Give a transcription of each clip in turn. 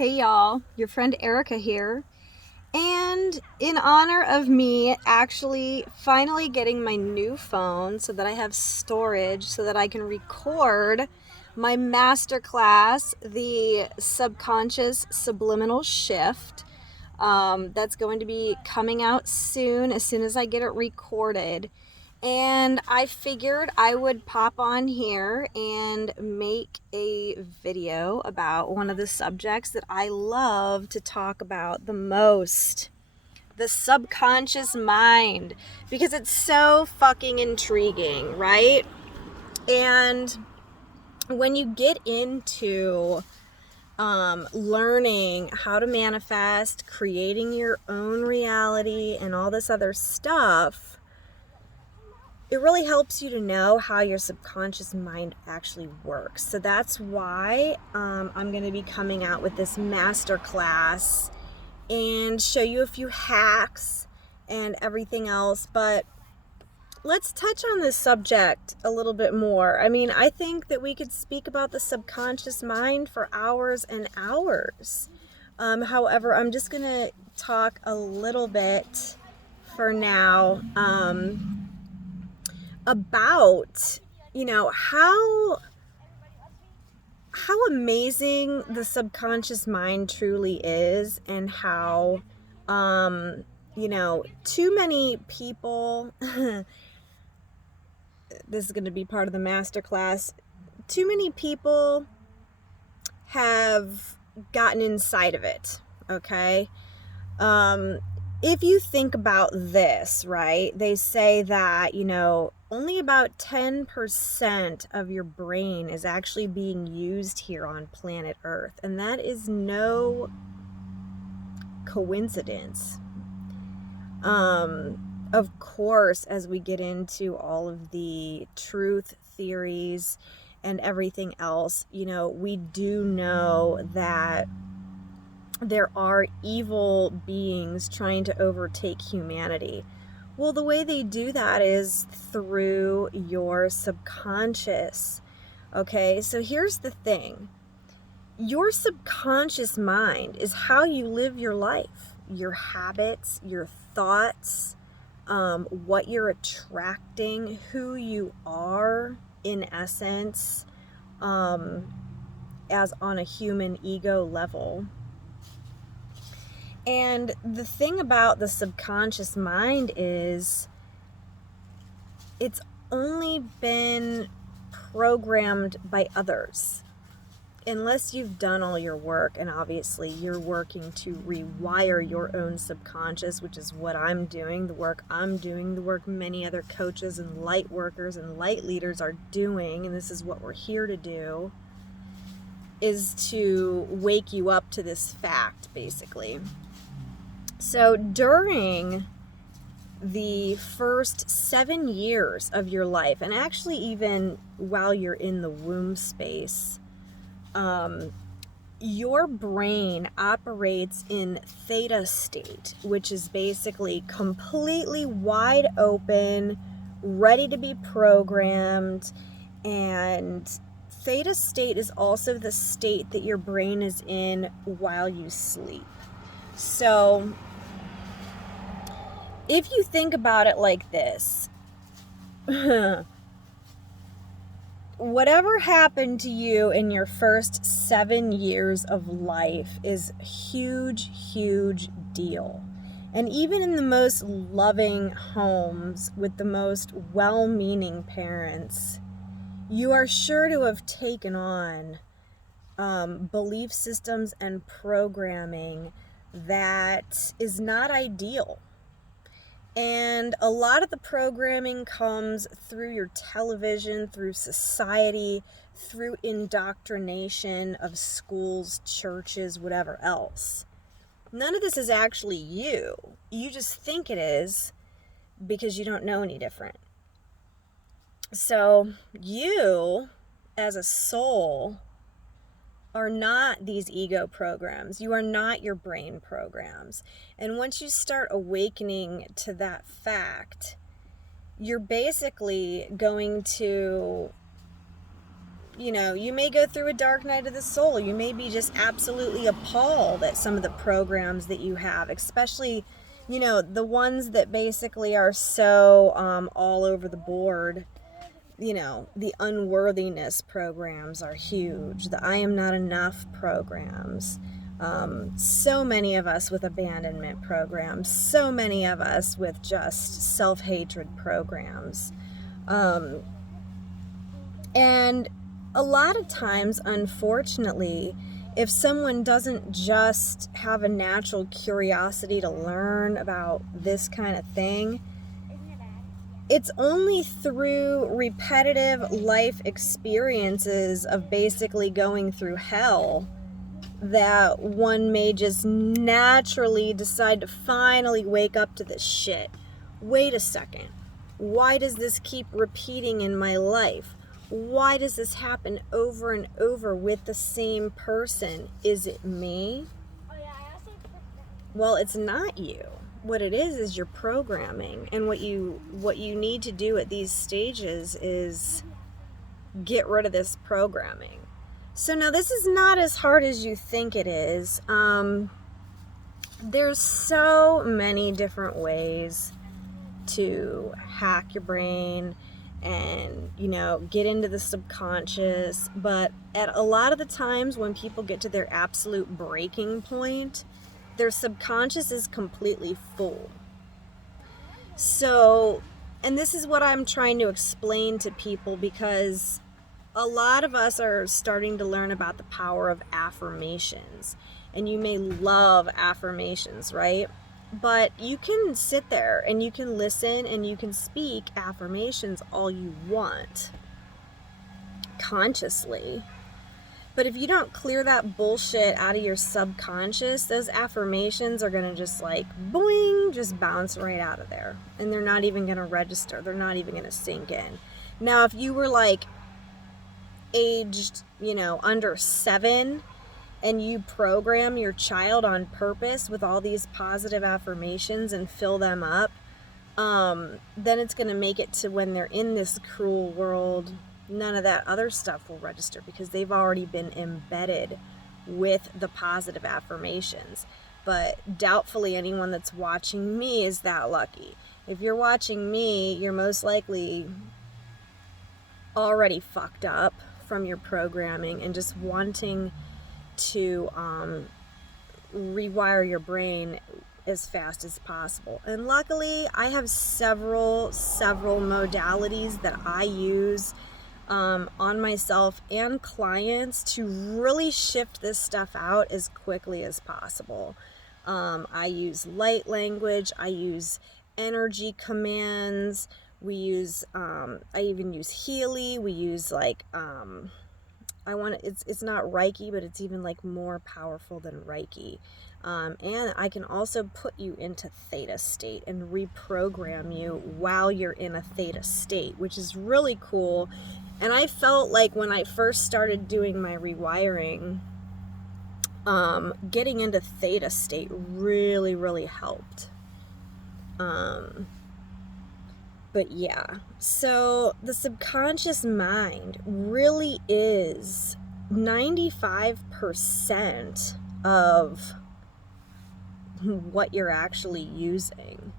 Hey y'all, your friend Erica here. And in honor of me actually finally getting my new phone so that I have storage so that I can record my masterclass, The Subconscious Subliminal Shift, that's going to be coming out soon as soon as I get it recorded. And I figured I would pop on here and make a video about one of the subjects that I love to talk about the most, the subconscious mind, because it's so fucking intriguing, right? And when you get into learning how to manifest, creating your own reality, and all this other stuff, it really helps you to know how your subconscious mind actually works. So that's why I'm going to be coming out with this masterclass and show you a few hacks and everything else. But let's touch on this subject a little bit more. I mean, I think that we could speak about the subconscious mind for hours and hours. However, I'm just going to talk a little bit for now about, how amazing the subconscious mind truly is, and how too many people this is going to be part of the masterclass. Too many people have gotten inside of it, okay? If you think about this, right, they say that, only about 10% of your brain is actually being used here on planet Earth. And that is no coincidence. Of course, as we get into all of the truth theories and everything else, we do know that there are evil beings trying to overtake humanity. Well, the way they do that is through your subconscious. Okay, so here's the thing. Your subconscious mind is how you live your life, your habits, your thoughts, what you're attracting, who you are in essence, as on a human ego level. And the thing about the subconscious mind is it's only been programmed by others. Unless you've done all your work, and obviously you're working to rewire your own subconscious, which is what I'm doing, the work I'm doing, the work many other coaches and light workers and light leaders are doing, and this is what we're here to do, is to wake you up to this fact, basically. So during the first 7 years of your life, and actually even while you're in the womb space, your brain operates in theta state, which is basically completely wide open, ready to be programmed. And theta state is also the state that your brain is in while you sleep. So if you think about it like this, whatever happened to you in your first 7 years of life is a huge, huge deal. And even in the most loving homes with the most well-meaning parents, you are sure to have taken on belief systems and programming that is not ideal. And a lot of the programming comes through your television, through society, through indoctrination of schools, churches, whatever else. None of this is actually you. You just think it is because you don't know any different. So you, as a soul, are not these ego programs. You are not your brain programs. And once you start awakening to that fact, you're basically going to you may go through a dark night of the soul. You may be just absolutely appalled at some of the programs that you have, especially, the ones that basically are so all over the board. The unworthiness programs are huge. The I am not enough programs. So many of us with abandonment programs. So many of us with just self-hatred programs. And a lot of times, unfortunately, if someone doesn't just have a natural curiosity to learn about this kind of thing, it's only through repetitive life experiences of basically going through hell that one may just naturally decide to finally wake up to this shit. Wait a second. Why does this keep repeating in my life? Why does this happen over and over with the same person? Is it me? Well, it's not you. What it is your programming. And what you need to do at these stages is get rid of this programming. So now this is not as hard as you think it is. There's so many different ways to hack your brain and, get into the subconscious. But at a lot of the times when people get to their absolute breaking point, their subconscious is completely full. So, and this is what I'm trying to explain to people, because a lot of us are starting to learn about the power of affirmations. And you may love affirmations, right? But you can sit there and you can listen and you can speak affirmations all you want, consciously. But if you don't clear that bullshit out of your subconscious, those affirmations are going to just boing, just bounce right out of there. And they're not even going to register. They're not even going to sink in. Now, if you were aged, under 7, and you program your child on purpose with all these positive affirmations and fill them up, then it's going to make it to when they're in this cruel world, none of that other stuff will register because they've already been embedded with the positive affirmations. But doubtfully anyone that's watching me is that lucky. If you're watching me, you're most likely already fucked up from your programming and just wanting to rewire your brain as fast as possible. And luckily, I have several modalities that I use on myself and clients to really shift this stuff out as quickly as possible. I use light language. I use energy commands. We use, I even use Healy. We use it's not Reiki, but it's even more powerful than Reiki. And I can also put you into Theta state and reprogram you while you're in a Theta state, which is really cool. And I felt like when I first started doing my rewiring, getting into Theta state really, really helped. But yeah, so the subconscious mind really is 95% of what you're actually using.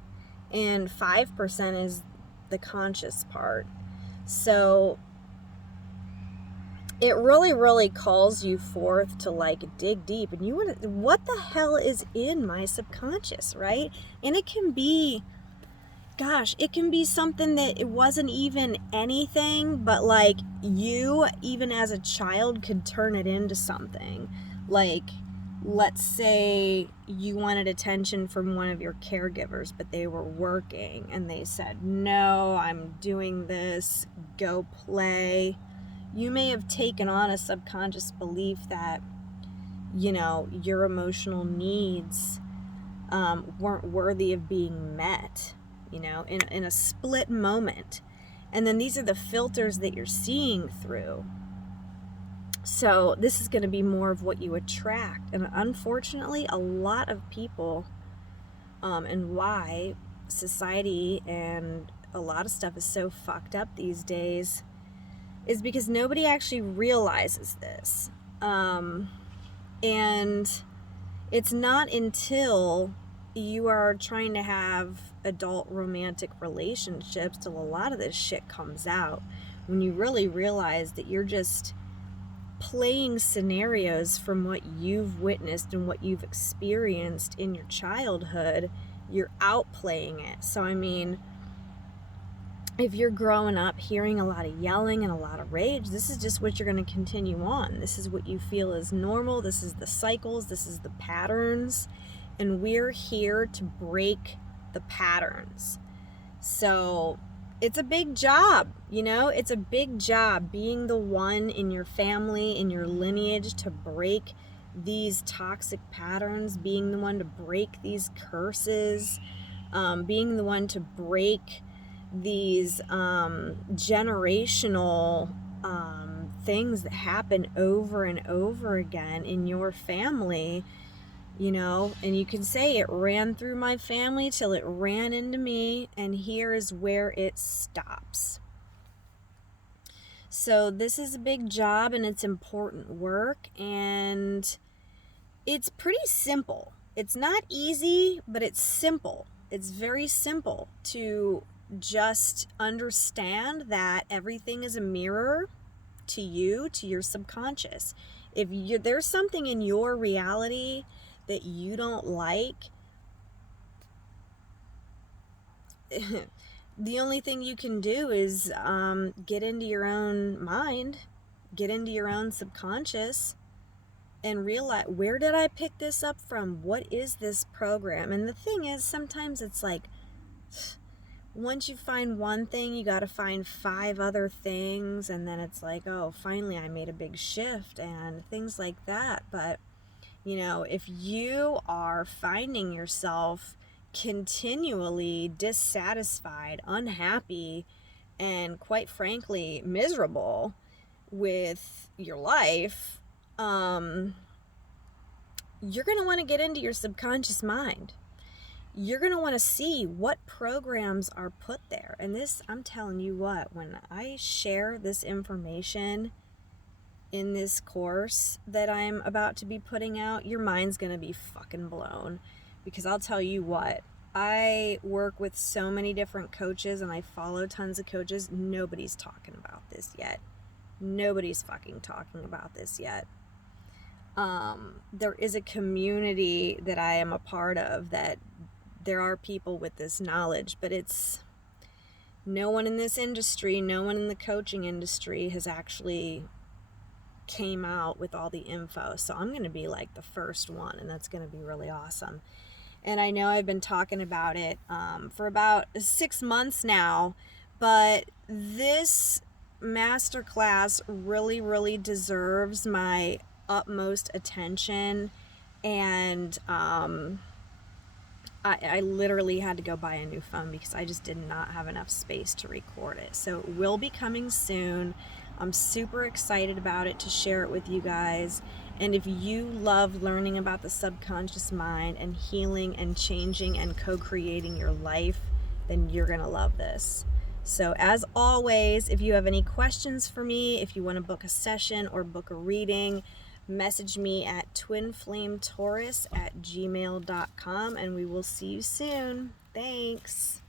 And 5% is the conscious part. So it really, really calls you forth to dig deep. And you want to, what the hell is in my subconscious, right? And it can be, it can be something that it wasn't even anything, but you, even as a child, could turn it into something. Let's say you wanted attention from one of your caregivers, but they were working and they said, no, I'm doing this, go play. You may have taken on a subconscious belief that, your emotional needs weren't worthy of being met. In a split moment. And then these are the filters that you're seeing through. So this is going to be more of what you attract. And unfortunately, a lot of people, and why society and a lot of stuff is so fucked up these days, is because nobody actually realizes this. And it's not until you are trying to have adult romantic relationships till a lot of this shit comes out, when you really realize that you're just playing scenarios from what you've witnessed and what you've experienced in your childhood. You're outplaying it. So I mean, if you're growing up hearing a lot of yelling and a lot of rage, this is just what you're going to continue on. This is what you feel is normal. This is the cycles. This is the patterns. And we're here to break the patterns. So it's a big job, you know? It's a big job being the one in your family, in your lineage, to break these toxic patterns, being the one to break these curses, being the one to break these generational things that happen over and over again in your family, you know. And you can say it ran through my family till it ran into me, and here is where it stops. So this is a big job, and it's important work, and it's pretty simple. It's not easy, but it's simple. It's very simple to just understand that everything is a mirror to you, to your subconscious. If there's something in your reality that you don't like, the only thing you can do is get into your own mind, get into your own subconscious, and realize, where did I pick this up from? What is this program? And the thing is, sometimes it's like, once you find one thing, you got to find 5 other things, and then it's like, oh, finally I made a big shift and things like that. But, you know, if you are finding yourself continually dissatisfied, unhappy, and quite frankly miserable with your life, you're going to want to get into your subconscious mind. You're going to want to see what programs are put there. And this, I'm telling you what, when I share this information in this course that I'm about to be putting out, your mind's going to be fucking blown. Because I'll tell you what, I work with so many different coaches and I follow tons of coaches. Nobody's talking about this yet. Nobody's fucking talking about this yet. There is a community that I am a part of that there are people with this knowledge, but it's no one in this industry, no one in the coaching industry has actually came out with all the info. So I'm going to be like the first one, and that's going to be really awesome. And I know I've been talking about it for about 6 months now, but this masterclass really, really deserves my utmost attention. And I literally had to go buy a new phone because I just did not have enough space to record it. So it will be coming soon. I'm super excited about it to share it with you guys. And if you love learning about the subconscious mind and healing and changing and co-creating your life, then you're going to love this. So as always, if you have any questions for me, if you want to book a session or book a reading, message me at twinflametaurus@gmail.com, and we will see you soon. Thanks.